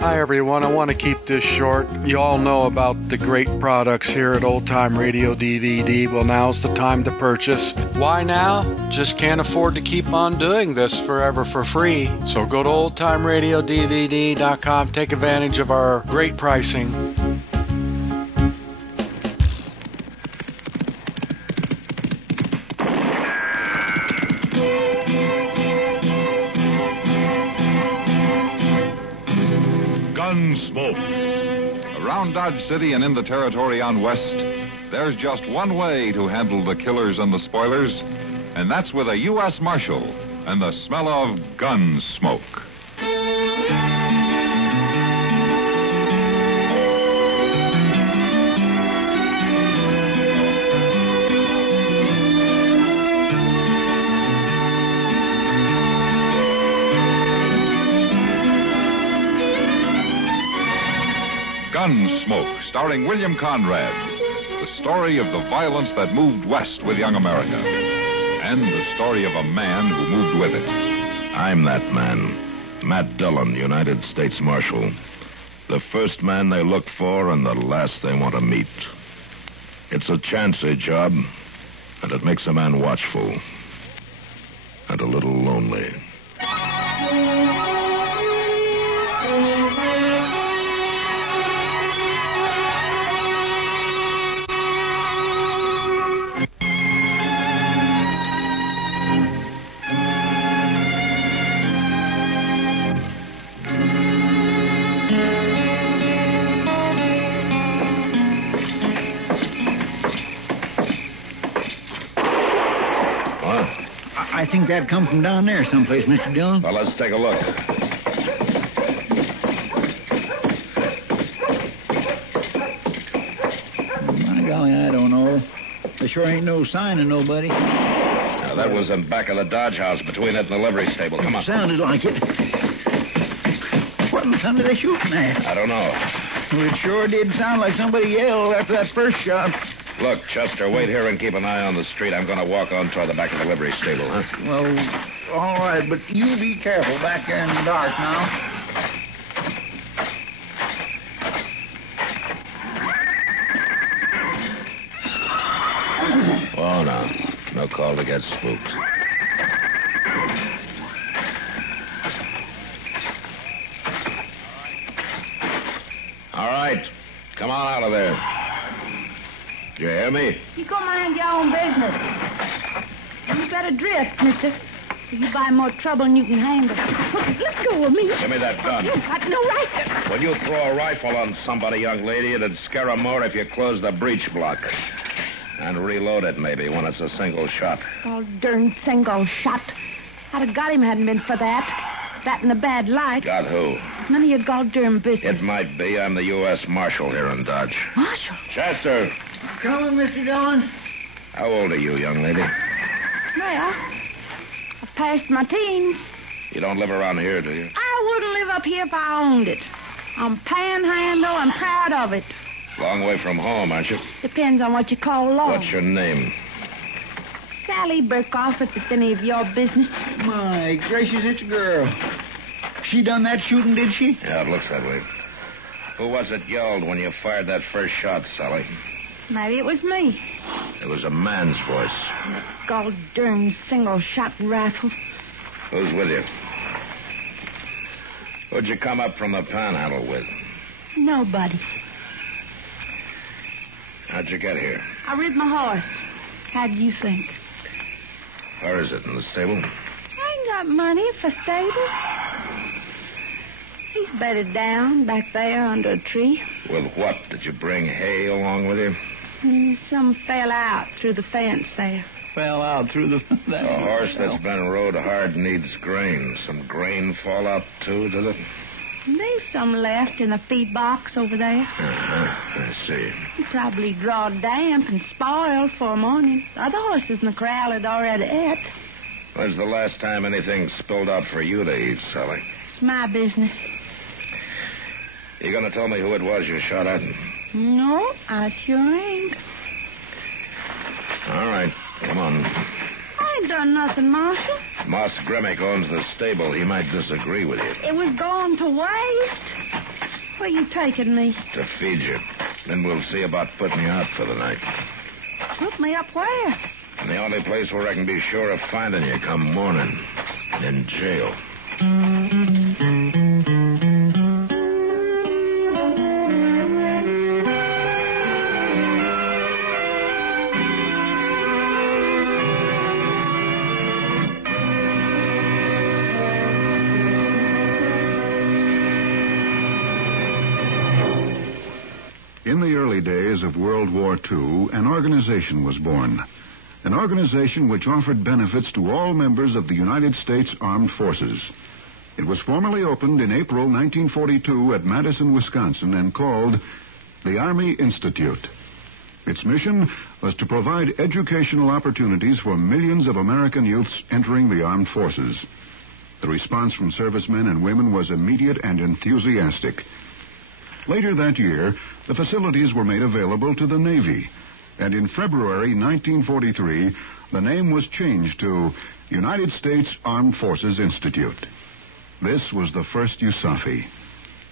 Hi, everyone. I want to keep this short. You all know about the great products here at Old Time Radio DVD. Well, now's the time to purchase. Why now? Just can't afford to keep on doing this forever for free. So go to oldtimeradiodvd.com. Take advantage of our great pricing. Gunsmoke. Around Dodge City and in the territory on West, there's just one way to handle the killers and the spoilers, and that's with a U.S. Marshal and the smell of gun smoke. Gunsmoke, starring William Conrad. The story of the violence that moved west with young America. And the story of a man who moved with it. I'm that man. Matt Dillon, United States Marshal. The first man they look for and the last they want to meet. It's a chancy job, and it makes a man watchful. And a little lonely. I think that come from down there someplace, Mr. Dillon. Well, let's take a look. My golly, I don't know. There sure ain't no sign of nobody. Now, that was in back of the Dodge house between it and the livery stable. Come on. Sounded like it. What in the thunder they shooting at? I don't know. Well, it sure did sound like somebody yelled after that first shot. Look, Chester, wait here and keep an eye on the street. I'm going to walk on toward the back of the livery stable, huh? Well, all right, but you be careful back there in the dark now. Oh, no. No call to get spooked. All right. Come on out of there. You hear me? You go mind your own business. You better drift, mister. You buy more trouble than you can handle. Let go of me. Give me that gun. You got no right to... When you throw a rifle on somebody, young lady, it'd scare them more if you closed the breech block. And reload it, maybe, when it's a single shot. Oh, darn single shot. I'd have got him hadn't been for that. That in a bad light. Got who? None of your goddamn business. It might be. I'm the U.S. Marshal here in Dodge. Marshal? Chester. Coming, Mr. Dillon. How old are you, young lady? Well, I've passed my teens. You don't live around here, do you? I wouldn't live up here if I owned it. I'm panhandle. I'm proud of it. Long way from home, aren't you? Depends on what you call long. What's your name? Sally Burkhoff, if it's any of your business. My gracious, it's a girl. She done that shooting, did she? Yeah, it looks that way. Who was it yelled when you fired that first shot, Sally? Maybe it was me. It was a man's voice. That goddamn single-shot rifle. Who's with you? Who'd you come up from the panhandle with? Nobody. How'd you get here? I rid my horse. How do you think? Where is it, in the stable? I ain't got money for stable. He's bedded down back there under a tree. With what? Did you bring hay along with you? Some fell out through the fence there. Fell out through the... A horse that's been rode hard needs grain. Some grain fall out, too, did it? There's some left in a feed box over there. I see. He probably drawed damp and spoiled for a morning. The other horses in the corral had already ate. When's the last time anything spilled out for you to eat, Sally? It's my business. You gonna tell me who it was you shot at? No, I sure ain't. All right, come on. I ain't done nothing, Marshal. Moss Grimmick owns the stable. He might disagree with you. It was going to waste. Where are you taking me? To feed you. Then we'll see about putting you out for the night. Put me up where? And the only place where I can be sure of finding you come morning. In jail. In the early days of World War II, an organization was born. An organization which offered benefits to all members of the United States Armed Forces. It was formally opened in April 1942 at Madison, Wisconsin, and called the Army Institute. Its mission was to provide educational opportunities for millions of American youths entering the armed forces. The response from servicemen and women was immediate and enthusiastic. Later that year, the facilities were made available to the Navy, and in February 1943, the name was changed to United States Armed Forces Institute. This was the first USAFI.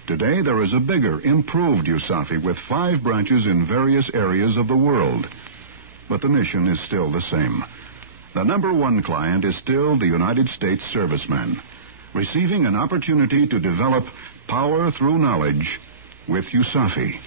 Today, there is a bigger, improved USAFI with 5 branches in various areas of the world. But the mission is still the same. The number one client is still the United States serviceman, receiving an opportunity to develop power through knowledge with USAFI.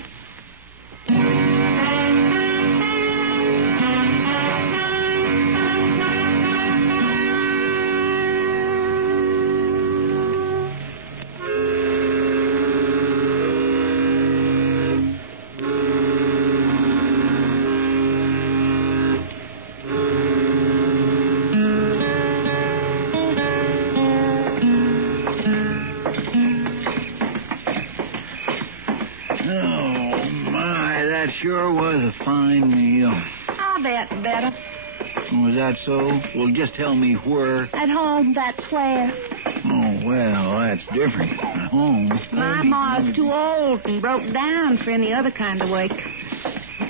Sure was a fine meal. I'll bet better. Was that so? Well, just tell me where. At home, that's where. Oh, well, that's different. At home. My ma's too old and broke down for any other kind of work.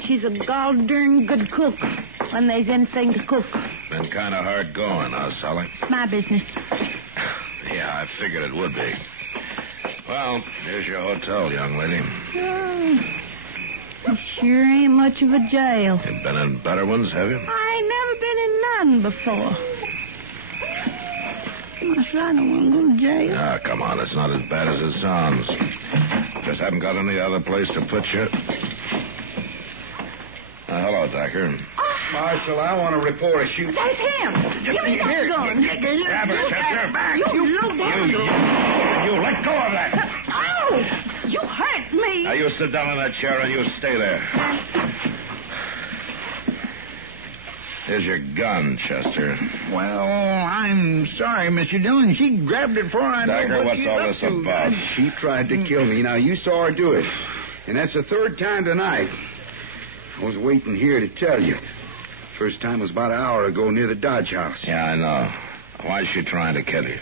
She's a gol-darn good cook when there's anything to cook. Been kind of hard going, huh, Sally? It's my business. Yeah, I figured it would be. Well, here's your hotel, young lady. Oh. It sure ain't much of a jail. You've been in better ones, have you? I ain't never been in none before. Gosh, I don't want to go to jail. Ah, come on. It's not as bad as it sounds. Just haven't got any other place to put you. Hello, Decker. Marshal, I want to report a shoot. That's him. Give me that gun. Grab her, Chester. Back. You low down. You let go of that. Oh, you hurt me. Now, you sit down in that chair and you stay there. Here's your gun, Chester. Well, I'm sorry, Mr. Dillon. She grabbed it before I Dagger, know what what's she's all up this to. about? She tried to kill me. Now, you saw her do it. And that's the third time tonight. I was waiting here to tell you. First time was about an hour ago near the Dodge House. Yeah, I know. Why's she trying to kill you?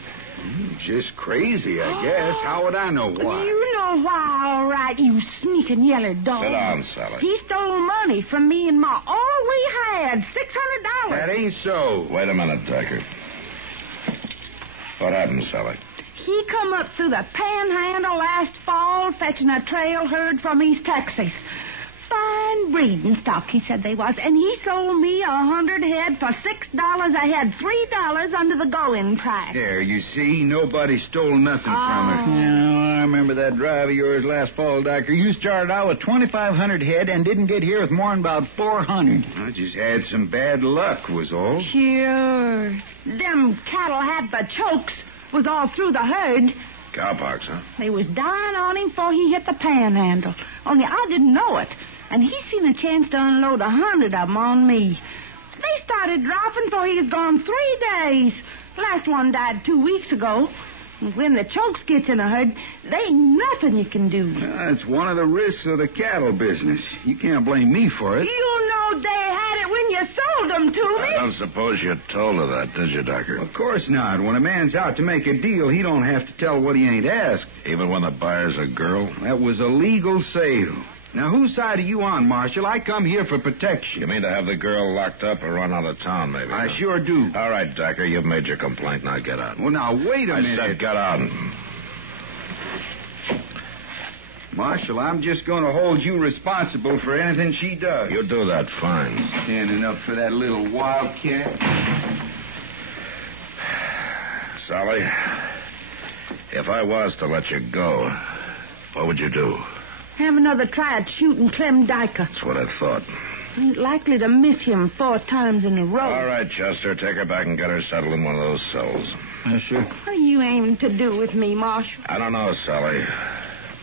Just crazy, I guess. How would I know why? You know why, all right, you sneaking yellow dog. Sit down, Sally. He stole money from me and Ma. All we had, $600. That ain't so. Wait a minute, Decker. What happened, Sally? He come up through the panhandle last fall fetching a trail herd from East Texas. Fine breeding stock, he said they was, and he sold me 100 head for $6 a head, $3 under the going price. There, you see, nobody stole nothing from her. Yeah, I remember that drive of yours last fall, Doctor. You started out with 2,500 head and didn't get here with more than about 400. I just had some bad luck, was all. Sure. Them cattle had the chokes, was all through the herd. Cowpox, huh? They was dying on him before he hit the panhandle. Only I didn't know it. And he seen a chance to unload 100 of them on me. They started dropping before he was gone 3 days. Last one died 2 weeks ago. And when the chokes gets in a herd, there ain't nothing you can do. That's one of the risks of the cattle business. You can't blame me for it. You know they had it when you sold them to me. I don't suppose you told her that, did you, Decker? Of course not. When a man's out to make a deal, he don't have to tell what he ain't asked. Even when the buyer's a girl? That was a legal sale. Now, whose side are you on, Marshal? I come here for protection. You mean to have the girl locked up or run out of town, maybe? I sure do. All right, Decker, you've made your complaint. Now get out. Well, now, wait a minute. I said get out. Marshal, I'm just going to hold you responsible for anything she does. You do that fine. Standing up for that little wildcat. Sally, if I was to let you go, what would you do? Have another try at shooting Clem Dyker. That's what I thought. Ain't likely to miss him 4 times in a row. All right, Chester, take her back and get her settled in one of those cells. Yes, sir. What are you aiming to do with me, Marshal? I don't know, Sally.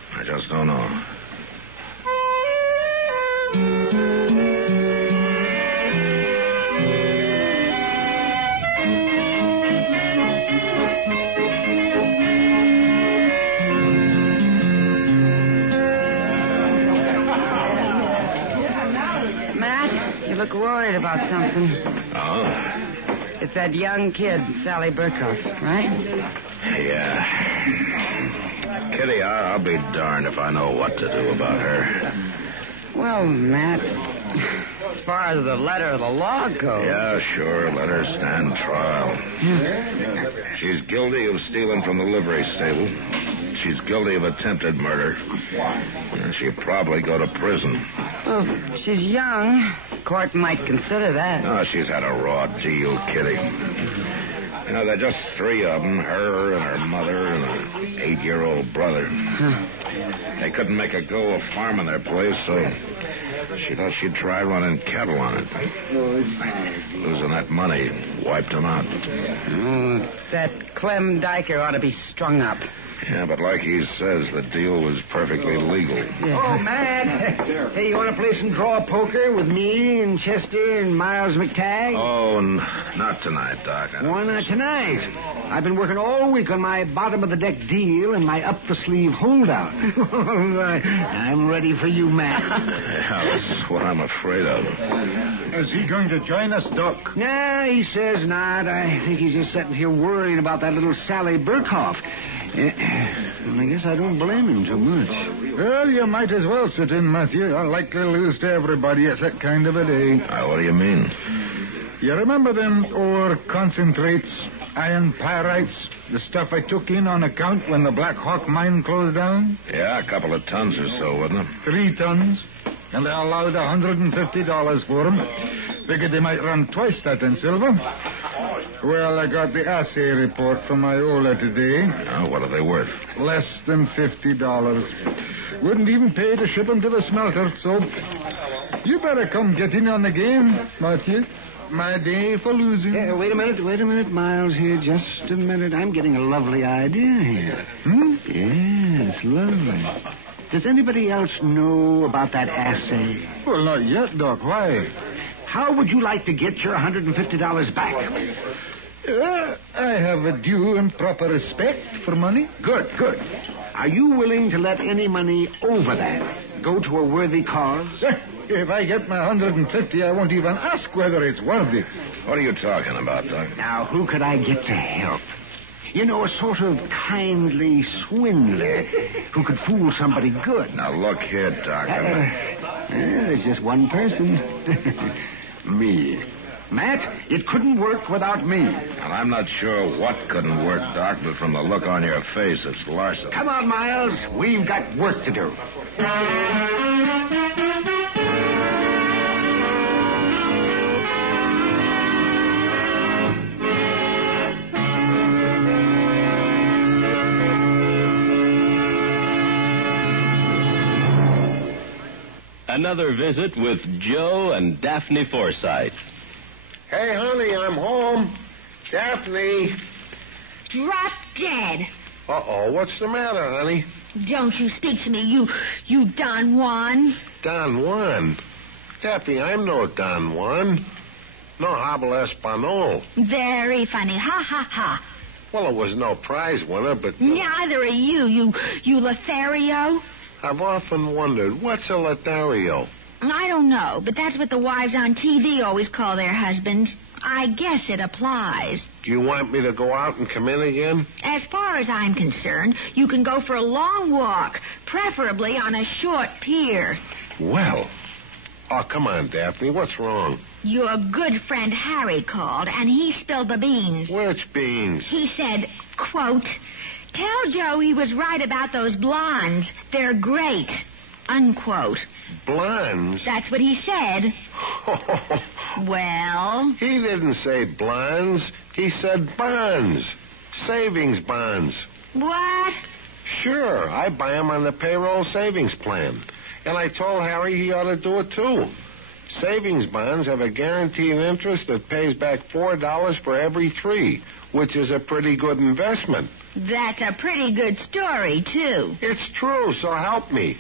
I just don't know. Matt, you look worried about something. Oh? It's that young kid, Sally Burkhoff, right? Yeah. Kitty, I'll be darned if I know what to do about her. Well, Matt, as far as the letter of the law goes... Yeah, sure. Let her stand trial. She's guilty of stealing from the livery stable. She's guilty of attempted murder. And she'll probably go to prison. Well, she's young. Court might consider that. Oh, she's had a raw deal, Kitty. You know, there are just 3 of them, her and her mother and an 8-year-old brother. They couldn't make a go of farming their place, so she thought she'd try running cattle on it. Losing that money wiped them out. That Clem Dyker ought to be strung up. Yeah, but like he says, the deal was perfectly legal. Yeah. Oh, Matt. Hey, you want to play some draw poker with me and Chester and Miles McTagg? Oh, not tonight, Doc. Why not tonight? I've been working all week on my bottom-of-the-deck deal and my up-the-sleeve holdout. I'm ready for you, Matt. Yeah, that's what I'm afraid of. Is he going to join us, Doc? Nah, he says not. I think he's just sitting here worrying about that little Sally Burkhoff. And I guess I don't blame him too much. Well, you might as well sit in, Matthew. I'll likely lose to everybody. It's that kind of a day. What do you mean? You remember them ore concentrates, iron pyrites, the stuff I took in on account when the Black Hawk mine closed down? Yeah, a couple of tons or so, wasn't it? 3 tons. And they allowed $150 for them. Figured they might run twice that in silver. Well, I got the assay report from Iola today. Oh, what are they worth? Less than $50. Wouldn't even pay to ship them to the smelter, so you better come get in on the game, Matthew. My day for losing. Yeah, wait a minute, Miles, here. Just a minute. I'm getting a lovely idea here. Yes, lovely. Does anybody else know about that assay? Well, not yet, Doc. Why? How would you like to get your $150 back? I have a due and proper respect for money. Good. Are you willing to let any money over that go to a worthy cause? If I get my $150, I won't even ask whether it's worthy. What are you talking about, Doc? Now, who could I get to help? You know, a sort of kindly swindler who could fool somebody good. Now, look here, Doc. There's just one person. Me. Matt, it couldn't work without me. And I'm not sure what couldn't work, Doc, but from the look on your face, it's larceny. Come on, Miles. We've got work to do. Another visit with Joe and Daphne Forsythe. Hey, honey, I'm home. Daphne. Drop dead. Uh-oh, what's the matter, honey? Don't you speak to me, you Don Juan. Don Juan? Daphne, I'm no Don Juan. No habla español. Very funny. Ha, ha, ha. Well, it was no prize winner, but... Neither are you Lothario. I've often wondered, what's a Lothario? I don't know, but that's what the wives on TV always call their husbands. I guess it applies. Do you want me to go out and come in again? As far as I'm concerned, you can go for a long walk, preferably on a short pier. Well. Oh, come on, Daphne. What's wrong? Your good friend Harry called, and he spilled the beans. Which beans? He said, quote, Tell Joe he was right about those blondes. They're great. Unquote. Blondes? That's what he said. Well? He didn't say blondes. He said bonds. Savings bonds. What? Sure, I buy them on the payroll savings plan. And I told Harry he ought to do it, too. Savings bonds have a guaranteed interest that pays back $4 for every 3, which is a pretty good investment. That's a pretty good story, too. It's true, so help me.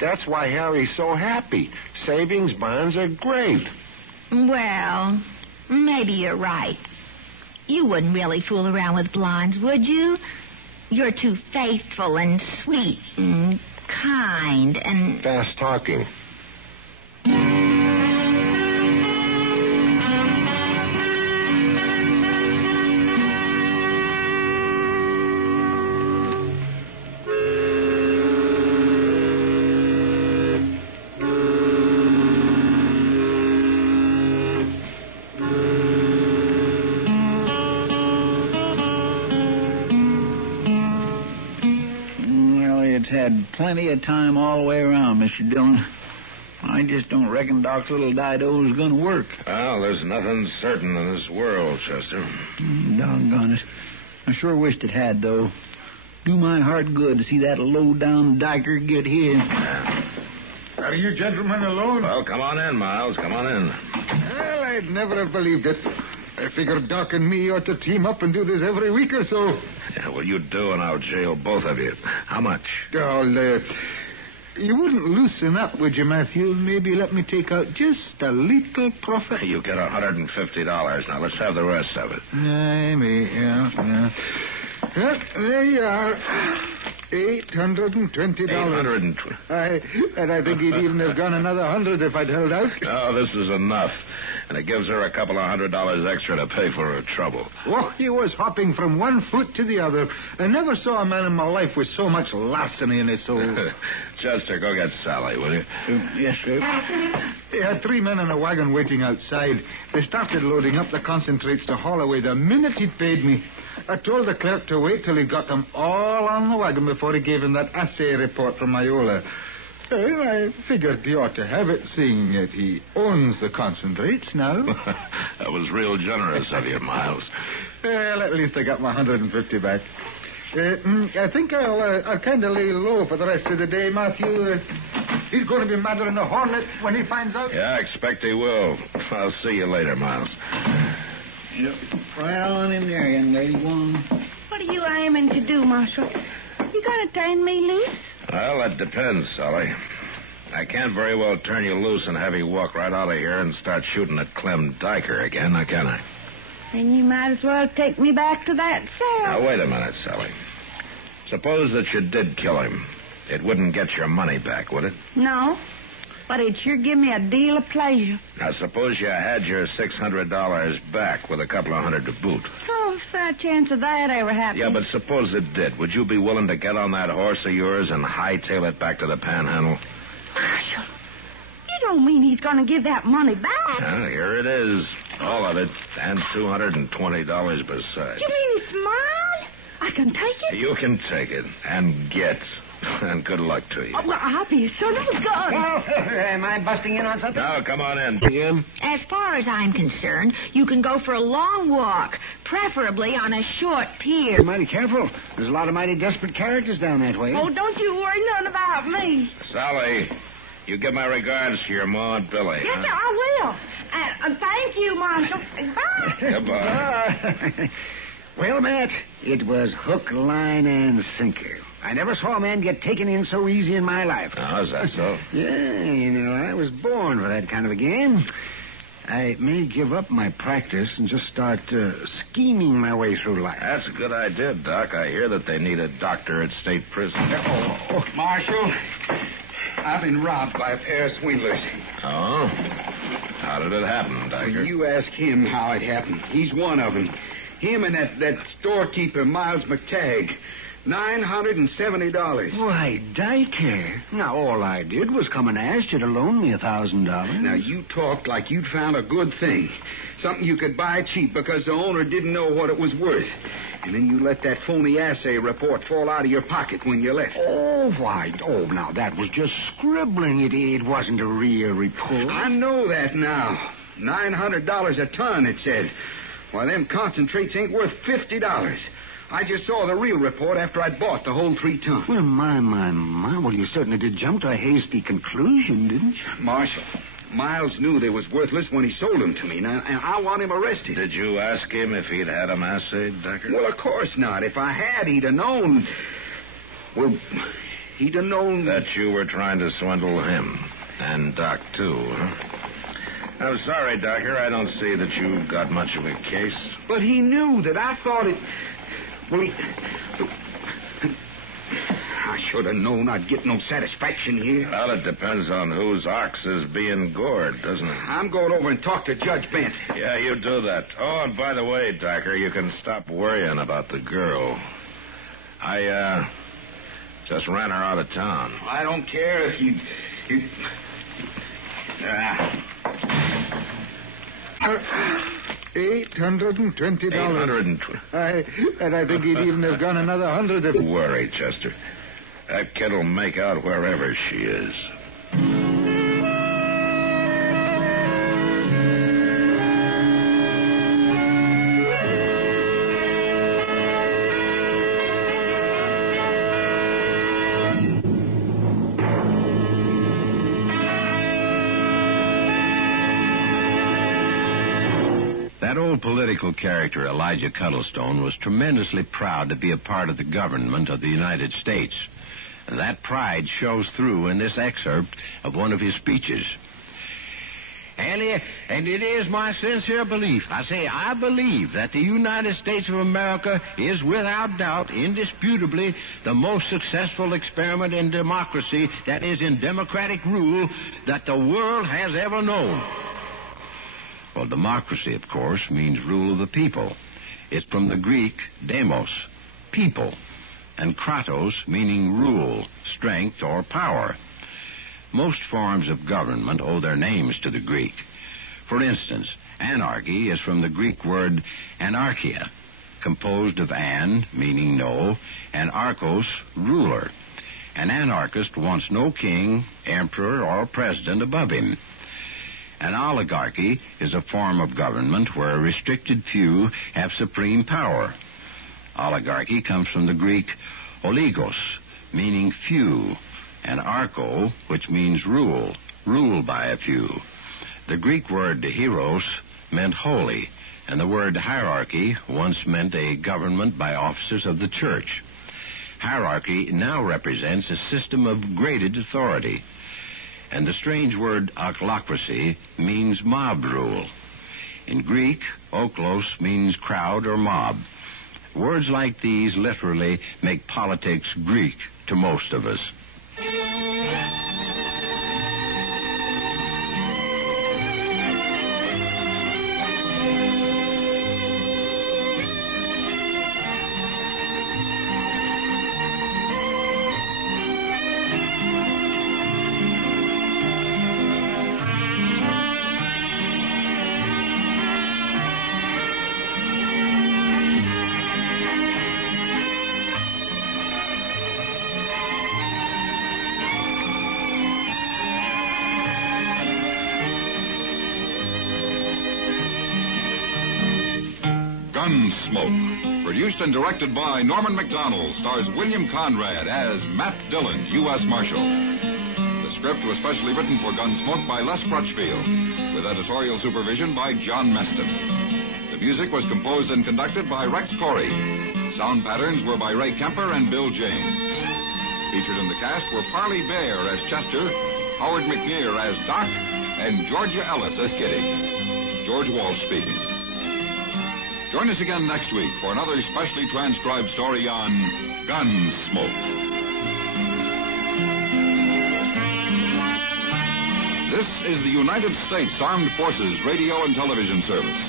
That's why Harry's so happy. Savings bonds are great. Well, maybe you're right. You wouldn't really fool around with blondes, would you? You're too faithful and sweet and kind and... Fast talking. Had plenty of time all the way around, Mr. Dillon. I just don't reckon Doc's little Dido's going to work. Well, there's nothing certain in this world, Chester. Doggone it. I sure wished it had, though. Do my heart good to see that low-down dyker get here. Are you gentlemen alone? Well, come on in, Miles. Come on in. Well, I'd never have believed it. I figured Doc and me ought to team up and do this every week or so. Yeah, well, you do, and I'll jail both of you. How much? Oh, you wouldn't loosen up, would you, Matthew? Maybe let me take out just a little profit. You get $150. Now, let's have the rest of it. Yeah. Well, there you are. $820. $820. And I think he'd even have gone another 100 if I'd held out. Oh, this is enough. And it gives her a couple of $100 extra to pay for her trouble. Oh, he was hopping from one foot to the other. I never saw a man in my life with so much larceny in his soul. Chester, go get Sally, will you? Yes, sir. They had 3 men in a wagon waiting outside. They started loading up the concentrates to haul away the minute he paid me. I told the clerk to wait till he got them all on the wagon before he gave him that assay report from Iola. Well, I figured he ought to have it, seeing that he owns the concentrates now. That was real generous of you, Miles. Well, at least I got my 150 back. I think I'll kind of lay low for the rest of the day, Matthew. He's going to be madder than a hornet when he finds out. Yeah, I expect he will. I'll see you later, Miles. Yep. Right on in there, young lady. Go on. What are you aiming to do, Marshal? You going to turn me loose? Well, that depends, Sally. I can't very well turn you loose and have you walk right out of here and start shooting at Clem Diker again, now can I? Then you might as well take me back to that cell. Now, wait a minute, Sally. Suppose that you did kill him. It wouldn't get your money back, would it? No, but it'd sure give me a deal of pleasure. Now, suppose you had your $600 back with a couple of hundred to boot. Oh, if there's a chance of that ever happening. Yeah, but suppose it did. Would you be willing to get on that horse of yours and hightail it back to the Panhandle? Marshal, you don't mean he's going to give that money back? Well, here it is. All of it. And $220 besides. You mean it's mine? I can take it? You can take it. And get. And good luck to you. Oh, well, I'll be as soon as it's gone. Well, am I busting in on something? Now, come on in. As far as I'm concerned, you can go for a long walk, preferably on a short pier. Be mighty careful. There's a lot of mighty desperate characters down that way. Oh, don't you worry none about me. Sally, you give my regards to your Ma and Billy. Yes, sir, I will. And thank you, Marshal. Bye. Goodbye. Well, Matt, it was hook, line, and sinker. I never saw a man get taken in so easy in my life. Oh, is that so? Yeah, you know, I was born for that kind of a game. I may give up my practice and just start scheming my way through life. That's a good idea, Doc. I hear that they need a doctor at state prison. Marshal, I've been robbed by a pair of swindlers. Oh? How did it happen, Doctor? You ask him how it happened. He's one of them. Him and that storekeeper, Miles McTagg. $970. Why, Diker. Now, all I did was come and ask you to loan me $1,000. Now, you talked like you'd found a good thing. Something you could buy cheap because the owner didn't know what it was worth. And then you let that phony assay report fall out of your pocket when you left. Oh, why? Oh, now, that was just scribbling. It wasn't a real report. I know that now. $900 a ton, it said. Why, them concentrates ain't worth $50. I just saw the real report after I'd bought the whole 3 tons. Well, my. Well, you certainly did jump to a hasty conclusion, didn't you? Marshal, Miles knew they was worthless when he sold them to me, and I want him arrested. Did you ask him if he'd had them assayed, Decker? Well, of course not. If I had, he'd have known. Well, he'd have known... That you were trying to swindle him. And Doc, too, huh? I'm sorry, Docker. I don't see that you've got much of a case. But he knew that I thought it... Well, I should have known I'd get no satisfaction here. Well, it depends on whose ox is being gored, doesn't it? I'm going over and talk to Judge Bent. Yeah, you do that. Oh, and by the way, Docker, you can stop worrying about the girl. I, just ran her out of town. I don't care if you... $820. $820. And I think he'd even have gone another 100 if... Don't worry, Chester. That kid'll make out wherever she is. That old political character, Elijah Cuddlestone, was tremendously proud to be a part of the government of the United States. And that pride shows through in this excerpt of one of his speeches. And it is my sincere belief, I believe that the United States of America is without doubt, indisputably, the most successful experiment in democracy, that is, in democratic rule, that the world has ever known. Well, democracy, of course, means rule of the people. It's from the Greek demos, people, and kratos, meaning rule, strength, or power. Most forms of government owe their names to the Greek. For instance, anarchy is from the Greek word anarchia, composed of an, meaning no, and archos, ruler. An anarchist wants no king, emperor, or president above him. An oligarchy is a form of government where a restricted few have supreme power. Oligarchy comes from the Greek oligos, meaning few, and archo, which means rule, ruled by a few. The Greek word hieros meant holy, and the word hierarchy once meant a government by officers of the church. Hierarchy now represents a system of graded authority. And the strange word ochlocracy means mob rule. In Greek, oklos means crowd or mob. Words like these literally make politics Greek to most of us. Gunsmoke, produced and directed by Norman MacDonald, stars William Conrad as Matt Dillon, U.S. Marshal. The script was specially written for Gunsmoke by Les Crutchfield, with editorial supervision by John Meston. The music was composed and conducted by Rex Corey. Sound patterns were by Ray Kemper and Bill James. Featured in the cast were Parley Bear as Chester, Howard McNear as Doc, and Georgia Ellis as Kitty. George Walsh speaking. Join us again next week for another specially transcribed story on Gunsmoke. This is the United States Armed Forces Radio and Television Service.